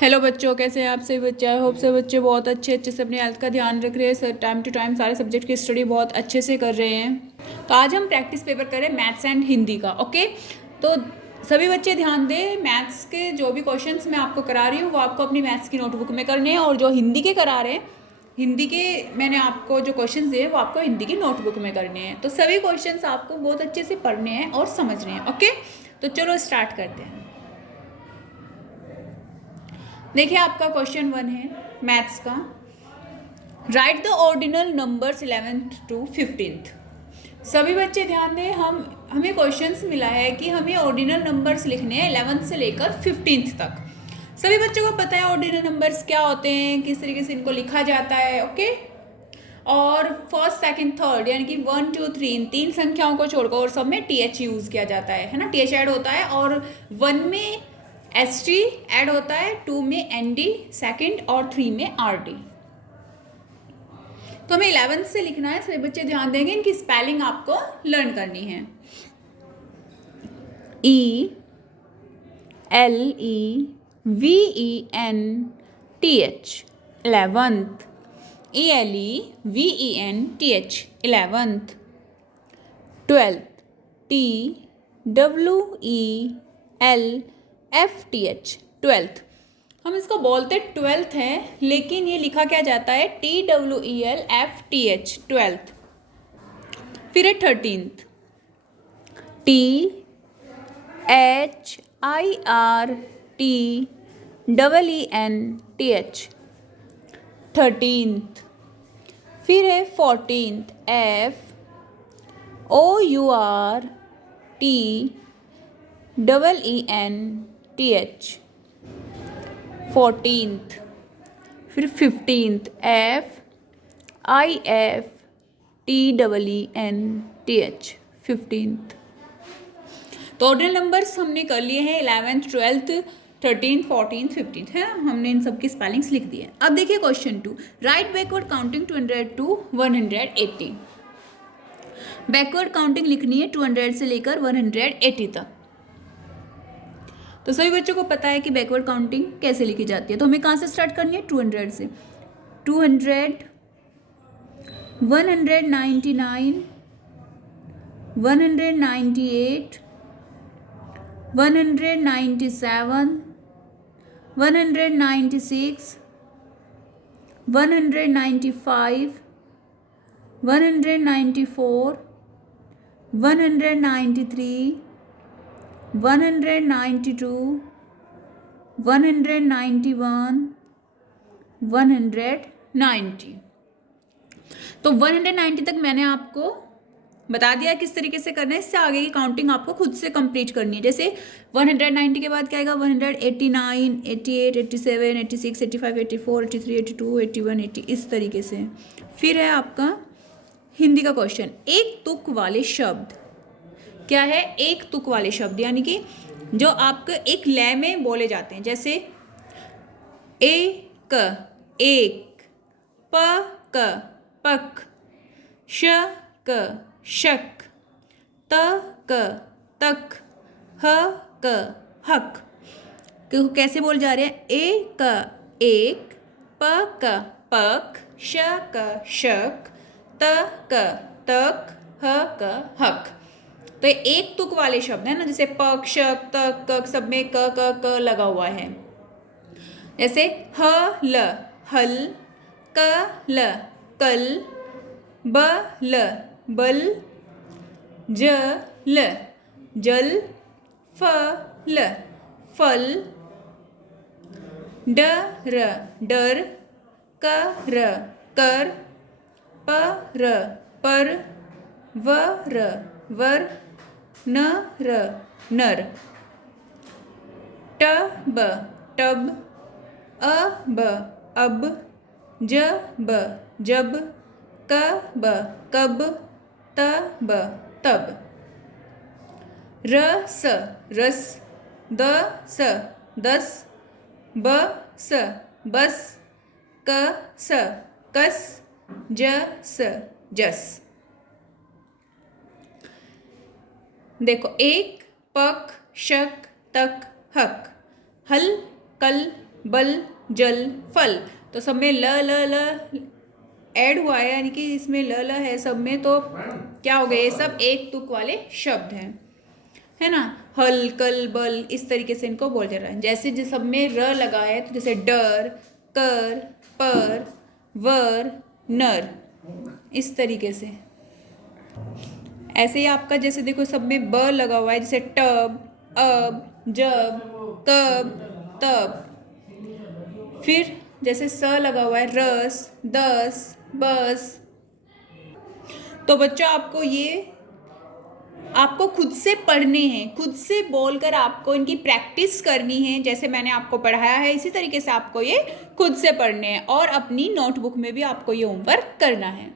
Hello बच्चों, कैसे हैं आप सभी बच्चे। आई होप से बच्चे बहुत अच्छे से अपनी हेल्थ का ध्यान रख रहे हैं। सर टाइम टू टाइम सारे सब्जेक्ट की स्टडी बहुत अच्छे से कर रहे हैं। तो आज हम प्रैक्टिस पेपर करें मैथ्स एंड हिंदी का। ओके, तो सभी बच्चे ध्यान दें। मैथ्स के जो भी क्वेश्चंस मैं आपको करा रही हूँ वो आपको अपनी मैथ्स की नोटबुक में करने हैं, और जो हिंदी के करा रहे हैं, हिंदी के मैंने आपको जो क्वेश्चंस दिए वो आपको हिंदी की नोटबुक में करने हैं। तो सभी क्वेश्चंस आपको बहुत अच्छे से पढ़ने हैं और समझने हैं। ओके, तो चलो स्टार्ट करते हैं। देखिए, आपका क्वेश्चन 1 है मैथ्स का। Right the ordinal numbers 11th to 15th। सभी बच्चे ध्यान दें। हमें क्वेश्चंस मिला है कि हमें ऑर्डिनल नंबर्स लिखने हैं 11th से लेकर 15th तक। सभी बच्चों को पता है ऑर्डिनल नंबर्स क्या होते हैं, किस तरीके से इनको लिखा जाता है। ओके, और फर्स्ट सेकंड थर्ड यानी कि 1 2 3 इन तीन संख्याओं को छोड़कर और सब में टीएच यूज़ किया जाता है ना। टीएच ऐड होता है, और 1 में एसटी ऐड होता है, 2 में एनडी, सेकंड और 3 में आरडी। तो हमें 11th से लिखना है। सभी बच्चे ध्यान देंगे, इनकी स्पेलिंग आपको लर्न करनी है। E L E V E N T H 11th। ELEVENTH 11th। 12th TWELFTH 12th। हम इसको बोलते 12th है, लेकिन ये लिखा क्या जाता है TWELFTH 12th। फिर है 13th THIRTEENTH 13th। फिर है 14th FOURTEENTH 14th। फिर 15th FIFTEENTH 15th। तो ऑर्डिनल नंबर्स हमने कर लिए हैं 11th 12th 13th 14th 15th, है ना। हमने इन सब की स्पेलिंग्स लिख दी है। अब देखिए question 2। Right backward counting 200 to 180। Backward counting लिखनी है 200 से लेकर 180 तक। तो सभी बच्चों को पता है कि बैकवर्ड काउंटिंग कैसे लिखी जाती है। तो हमें कहाँ से स्टार्ट करनी है? 200 से। 200 199 198 197 196 195 194 193 192 191 190। तो 190 तक मैंने आपको बता दिया किस तरीके से करना है। इससे आगे की काउंटिंग आपको खुद से कंप्लीट करनी है। जैसे 190 के बाद क्या आएगा? 189 88 87 86 85 84 83 82 81 80, इस तरीके से। फिर है आपका हिंदी का क्वेश्चन। एक तुक वाले शब्द क्या है? एक तुक वाले शब्द यानी कि जो आपके एक लय में बोले जाते हैं। जैसे एक प पक, श शक, तक, हक। कैसे बोल जा रहे हैं? एक, पक, शक, तक, हक। तो एक तुक वाले शब्द है ना, जैसे पक, शक, तक, सब में क लगा हुआ है। जैसे हल, कल, बल, जल, फल, डर, कर, पर, वर, नर, टब, अब, जब, कब, तब। रस, दस, बस, कस, जस। देखो, एक, पक, शक, तक, हक, हल, कल, बल जल फल, तो सब में ल ल ऐड हुआ है, यानी कि इसमें ल है सब में, तो क्या हो गए, ये सब एक तुक वाले शब्द हैं, है ना। हल कल बल, इस तरीके से इनको बोल जा रहा है। जैसे जिस सब में र लगा है, तो जैसे डर, कर, पर, वर, नर, इस तरीके से। ऐसे ही आपका जैसे देखो सब में ब लगा हुआ है, जैसे टब, अब, जब, कब, तब। फिर जैसे स लगा हुआ है, रस, दस, बस। तो बच्चों आपको खुद से पढ़ने हैं, खुद से बोलकर आपको इनकी प्रैक्टिस करनी है। जैसे मैंने आपको पढ़ाया है इसी तरीके से आपको ये खुद से पढ़ने हैं, और अपनी नोटबुक में भी आपको ये होमवर्क करना है।